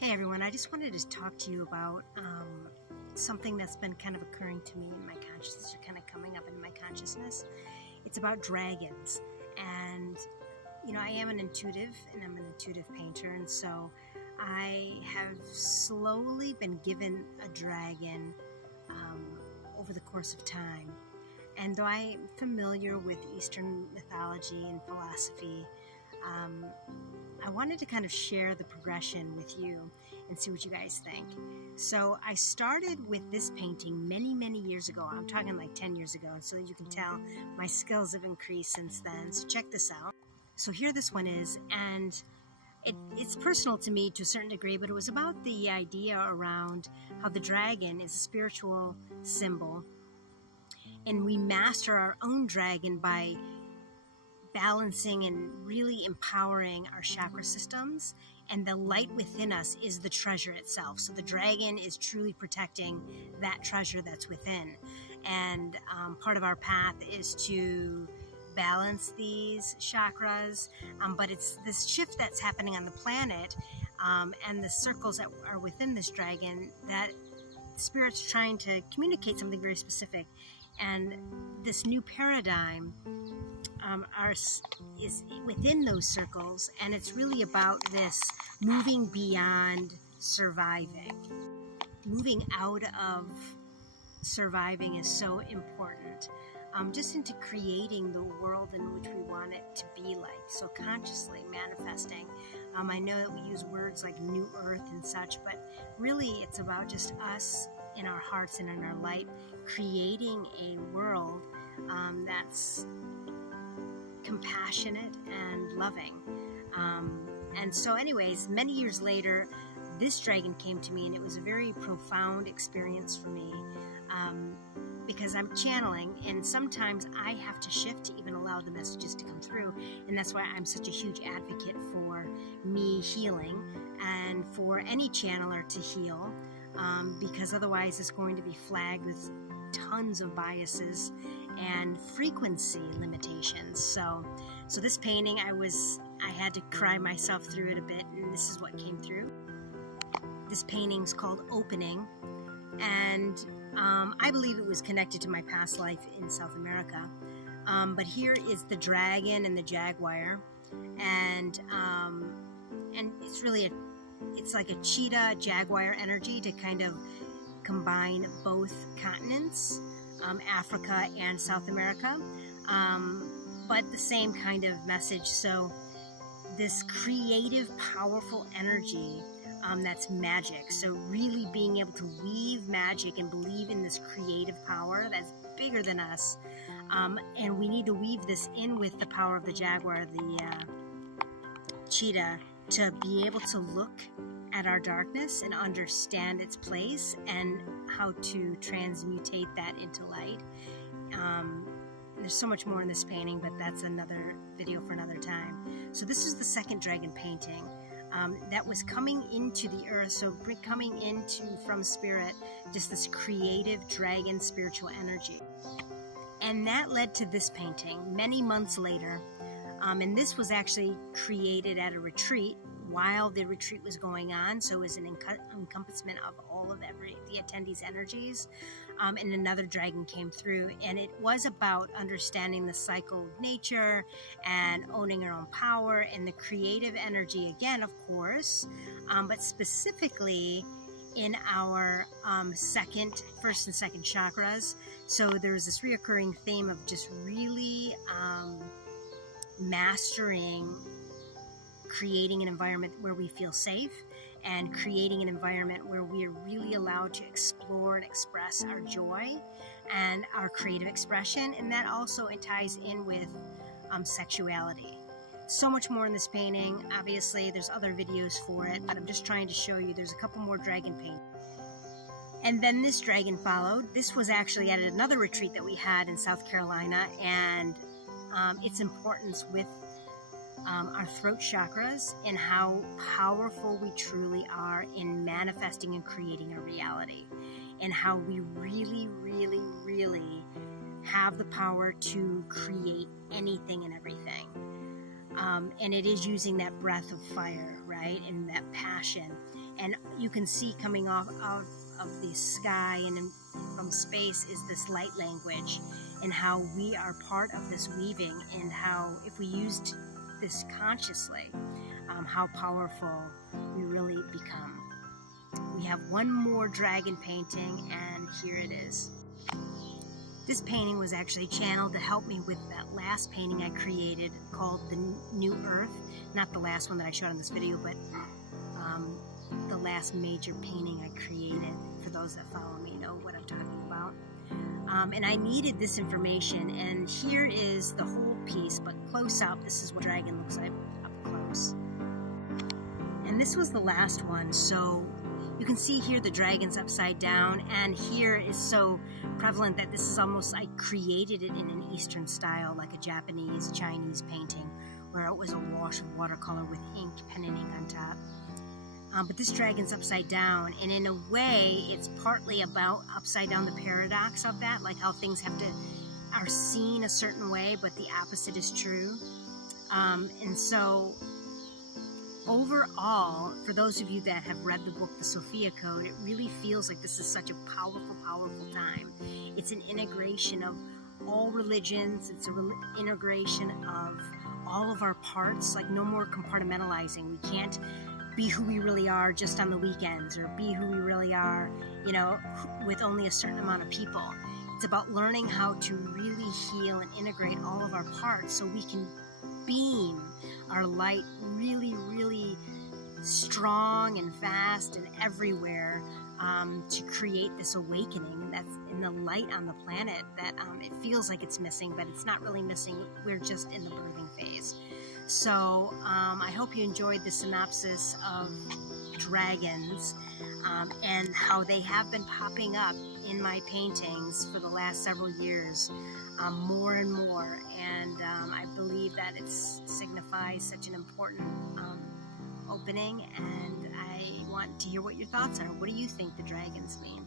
Hey everyone, I just wanted to talk to you about something that's been kind of occurring to me in my consciousness, or kind of coming up in my consciousness. It's about dragons. And, I am an intuitive, and I'm an intuitive painter, and so I have slowly been given a dragon over the course of time. And though I'm familiar with Eastern mythology and philosophy, I wanted to kind of share the progression with you and see what you guys think. So I started with this painting many years ago. I'm talking like 10 years ago, and so you can tell my skills have increased since then. So check this out. So here this one is, and it's personal to me to a certain degree, but it was about the idea around how the dragon is a spiritual symbol, and we master our own dragon by balancing and really empowering our chakra systems, and the light within us is the treasure itself. So the dragon is truly protecting that treasure that's within, and part of our path is to balance these chakras, but it's this shift that's happening on the planet, and the circles that are within this dragon, that Spirit's trying to communicate something very specific. And this new paradigm is within those circles, and it's really about this moving beyond surviving. Moving out of surviving is so important, just into creating the world in which we want it to be like, so consciously manifesting. I know that we use words like new earth and such, but really it's about just us in our hearts and in our light, creating a world that's compassionate and loving. And so anyways, many years later, this dragon came to me, and it was a very profound experience for me, because I'm channeling, and sometimes I have to shift to even allow the messages to come through. And that's why I'm such a huge advocate for me healing and for any channeler to heal, because otherwise it's going to be flagged with tons of biases and frequency limitations. So this painting, I had to cry myself through it a bit, and this is what came through. This painting's called Opening, and I believe it was connected to my past life in South America. But here is the dragon and the jaguar, and it's really it's like a cheetah jaguar energy to kind of combine both continents, Africa and South America, but the same kind of message. So this creative, powerful energy, that's magic. So really being able to weave magic and believe in this creative power that's bigger than us, and we need to weave this in with the power of the jaguar, the cheetah, to be able to look at our darkness and understand its place and how to transmutate that into light. There's so much more in this painting, but that's another video for another time. So this is the second dragon painting that was coming into the earth, so coming into from spirit, just this creative dragon spiritual energy. And that led to this painting many months later, and this was actually created at a retreat while the retreat was going on, so it was an encompassment of all of the attendees' energies, and another dragon came through, and it was about understanding the cycle of nature and owning our own power and the creative energy again, of course, but specifically in our first and second chakras. So there's this reoccurring theme of just really mastering creating an environment where we feel safe, and creating an environment where we are really allowed to explore and express our joy and our creative expression. And that also ties in with sexuality. So much more in this painting. Obviously there's other videos for it, but I'm just trying to show you there's a couple more dragon paintings. And then this dragon followed. This was actually at another retreat that we had in South Carolina, and its importance with our throat chakras and how powerful we truly are in manifesting and creating a reality, and how we really have the power to create anything and everything. And it is using that breath of fire, right? And that passion. And you can see coming out of the sky and from space is this light language, and how we are part of this weaving, and how if we used this consciously, how powerful we really become. We have one more dragon painting, and here it is. This painting was actually channeled to help me with that last painting I created called The New Earth. Not the last one that I showed in this video, but the last major painting I created. For those that follow me know what I'm talking about. And I needed this information, and here is the whole piece, but close up, this is what a dragon looks like up close. And this was the last one, so you can see here the dragon's upside down, and here is so prevalent that this is almost, I created it in an Eastern style, like a Japanese, Chinese painting, where it was a wash of watercolor with ink, pen and ink on top. But this dragon's upside down, and in a way, it's partly about upside down, the paradox of that, like how things are seen a certain way, but the opposite is true. And so, overall, for those of you that have read the book, The Sophia Code, it really feels like this is such a powerful, powerful time. It's an integration of all religions. It's an integration of all of our parts, like no more compartmentalizing. We can't be who we really are just on the weekends, or be who we really are, with only a certain amount of people. It's about learning how to really heal and integrate all of our parts so we can beam our light really, really strong and fast and everywhere, to create this awakening. And that's in the light on the planet that it feels like it's missing, but it's not really missing. We're just in the birthing phase. So I hope you enjoyed the synopsis of dragons, and how they have been popping up in my paintings for the last several years, more and more. And I believe that it signifies such an important opening, and I want to hear what your thoughts are. What do you think the dragons mean?